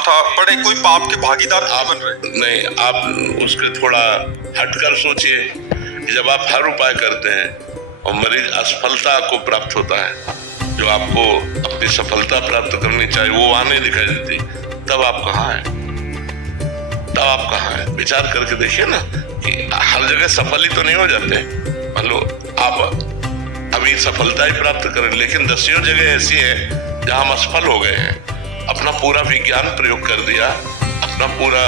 काम था, बट कोई पाप के भागीदार आप बन रहे। नहीं, आप उसके थोड़ा हटकर सोचिए कि जब आप हर उपाय करते हैं और मरीज असफलता को प्राप्त होता है, जो आपको अपनी सफलता प्राप्त करनी चाहिए वो वहां नहीं दिखाई देती, तब आप कहाँ हैं? तब आप कहाँ हैं? विचार करके देखिए ना कि हर जगह सफल ही तो नहीं हो जाते। मान लो आप अभी सफलता ही प्राप्त करें, लेकिन दसियों जगह ऐसी है जहां हम असफल हो गए हैं। अपना पूरा विज्ञान प्रयोग कर दिया, अपना पूरा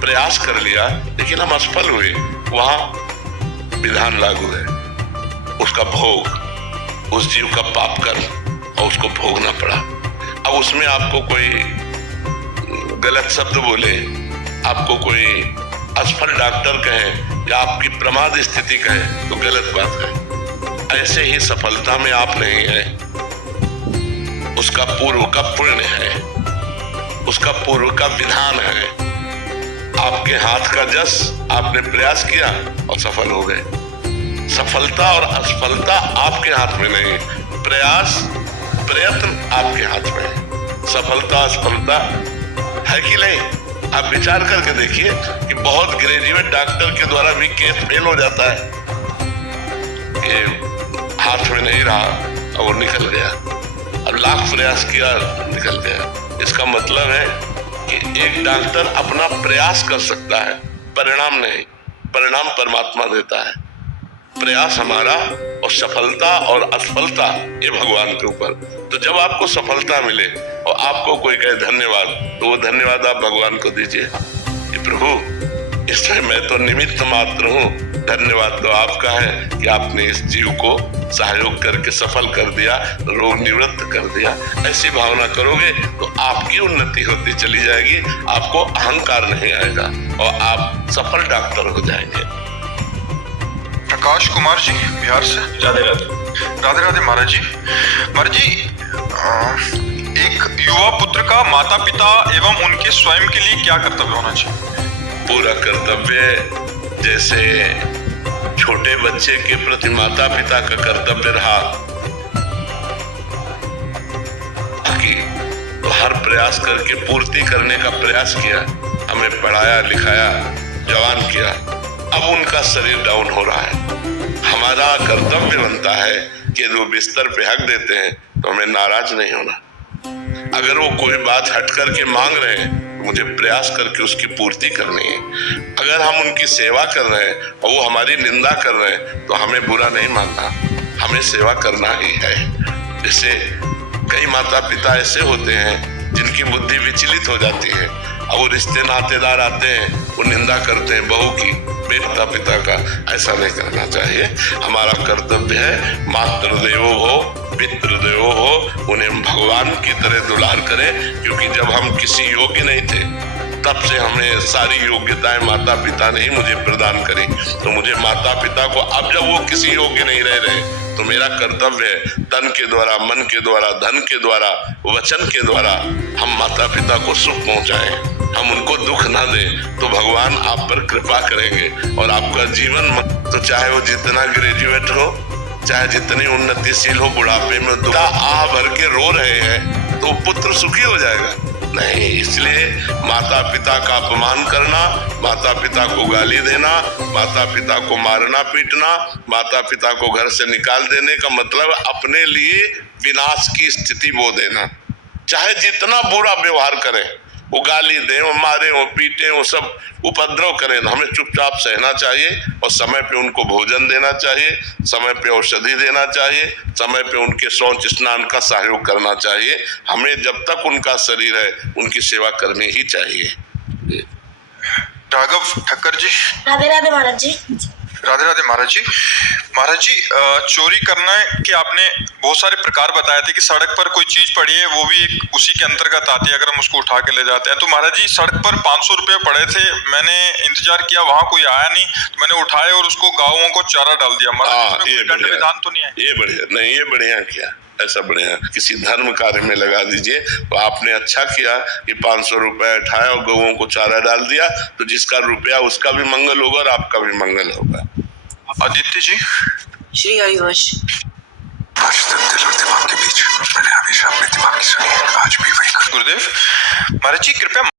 प्रयास कर लिया, लेकिन हम असफल हुए। वहां विधान लागू है, उसका भोग, उस जीव का पाप कर्म और उसको भोगना पड़ा। अब उसमें आपको कोई गलत शब्द बोले, आपको कोई असफल डॉक्टर कहे या आपकी प्रमाद स्थिति कहे तो गलत बात है। ऐसे ही सफलता में आप नहीं है, उसका पूर्व का पुण्य है, उसका पूर्व का विधान है। आपके हाथ का जस, आपने प्रयास किया और सफल हो गए। सफलता और असफलता आपके हाथ में नहीं, प्रयास प्रयत्न आपके हाथ में है। सफलता असफलता है कि नहीं, आप विचार करके देखिए कि बहुत ग्रेजुएट डॉक्टर के द्वारा भी केस फेल हो जाता है, ये हाथ में नहीं रहा और वो निकल गया। अब लाख प्रयास किया, निकल गया। इसका मतलब है कि एक डॉक्टर अपना प्रयास कर सकता है, परिणाम नहीं। परिणाम परमात्मा देता है, प्रयास हमारा, और सफलता और असफलता ये भगवान के ऊपर। तो जब आपको सफलता मिले और आपको कोई कहे धन्यवाद, तो वो धन्यवाद आप भगवान को दीजिए कि प्रभु इसमें मैं तो निमित्त मात्र हूँ, धन्यवाद तो आपका है कि आपने इस जीव को सहयोग करके सफल कर दिया, रोग निवृत्त कर दिया। ऐसी भावना करोगे तो आपकी उन्नति होती चली जाएगी, आपको अहंकार नहीं आएगा और आप सफल डॉक्टर हो जाएंगे। प्रकाश कुमार जी, बिहार से। राधे राधे। राधे राधे महाराज जी। महाराज जी, एक युवा पुत्र का माता पिता एवं उनके स्वयं के लिए क्या कर्तव्य होना चाहिए? पूरा कर्तव्य जैसे छोटे बच्चे के प्रति माता पिता का कर्तव्य रहा कि तो हर प्रयास करके पूर्ति करने का प्रयास किया, हमें पढ़ाया लिखाया, जवान किया। अब उनका शरीर डाउन हो रहा है, हमारा कर्तव्य बनता है कि वो बिस्तर पे हक देते हैं तो हमें नाराज नहीं होना। अगर वो कोई बात हट करके मांग रहे हैं तो मुझे प्रयास करके उसकी पूर्ति करनी है। अगर हम उनकी सेवा कर रहे हैं और वो हमारी निंदा कर रहे हैं तो हमें बुरा नहीं मानना, हमें सेवा करना ही है। जैसे कई माता पिता ऐसे होते हैं जिनकी बुद्धि विचलित हो जाती है, अब वो रिश्ते नातेदार आते हैं, वो निंदा करते हैं बहू की, माता पिता का। ऐसा नहीं करना चाहिए। हमारा कर्तव्य है मातृदेवो भव पितृदेवो भव, उन्हें भगवान की तरह दुलार करें, क्योंकि जब हम किसी योग्य नहीं थे तब से हमें सारी योग्यताएं माता पिता ने ही मुझे प्रदान करी। तो मुझे माता पिता को, अब जब वो किसी योग्य नहीं रह रहे तो मेरा कर्तव्य है तन के द्वारा, मन के द्वारा, धन के द्वारा, वचन के द्वारा हम माता पिता को सुख पहुंचाएं, हम उनको दुख ना दें, तो भगवान आप पर कृपा करेंगे और आपका जीवन, तो चाहे वो जितना ग्रेजुएट हो, चाहे जितनी उन्नतिशील हो, बुढ़ापे में दुखा आह भर के रो रहे हैं तो पुत्र सुखी हो जाएगा नहीं। इसलिए माता पिता का अपमान करना, माता पिता को गाली देना, माता पिता को मारना पीटना, माता पिता को घर से निकाल देने का मतलब अपने लिए विनाश की स्थिति बो देना। चाहे जितना बुरा व्यवहार करें, वो गाली दें, वो मारे, वो पीटे, वो सब उपद्रव करें, हमें चुपचाप सहना चाहिए और समय पे उनको भोजन देना चाहिए, समय पे औषधि देना चाहिए, समय पे उनके शौच स्नान का सहयोग करना चाहिए। हमें जब तक उनका शरीर है उनकी सेवा करनी ही चाहिए। राघव ठक्कर जी। राधे राधे महाराज जी। राधे राधे महाराज जी। महाराज जी, चोरी करने के आपने बहुत सारे प्रकार बताए थे कि सड़क पर कोई चीज पड़ी है वो भी एक उसी के अंतर्गत आती है अगर हम उसको उठा के ले जाते हैं। तो महाराज जी, सड़क पर 500 रुपए पड़े थे, मैंने इंतजार किया, वहां कोई आया नहीं, तो मैंने उठाए और उसको गायों को चारा डाल दिया। महाराज, ये दंड विधान तो नहीं है? ये बढ़िया नहीं, ये बढ़िया किया, ऐसा बढ़िया किसी धर्म कार्य में लगा दीजिए। तो आपने अच्छा किया कि 500 रुपए उठाया और गौओं को चारा डाल दिया, तो जिसका रुपया उसका भी मंगल होगा और आपका भी मंगल होगा। आदित्य जी। श्री हरिवंश। आज तक दिल और दिमाग के बीच मैंने हमेशा अपने दिमाग की सुनी है, आज भी वही। गुरुदेव। महाराज जी, कृपया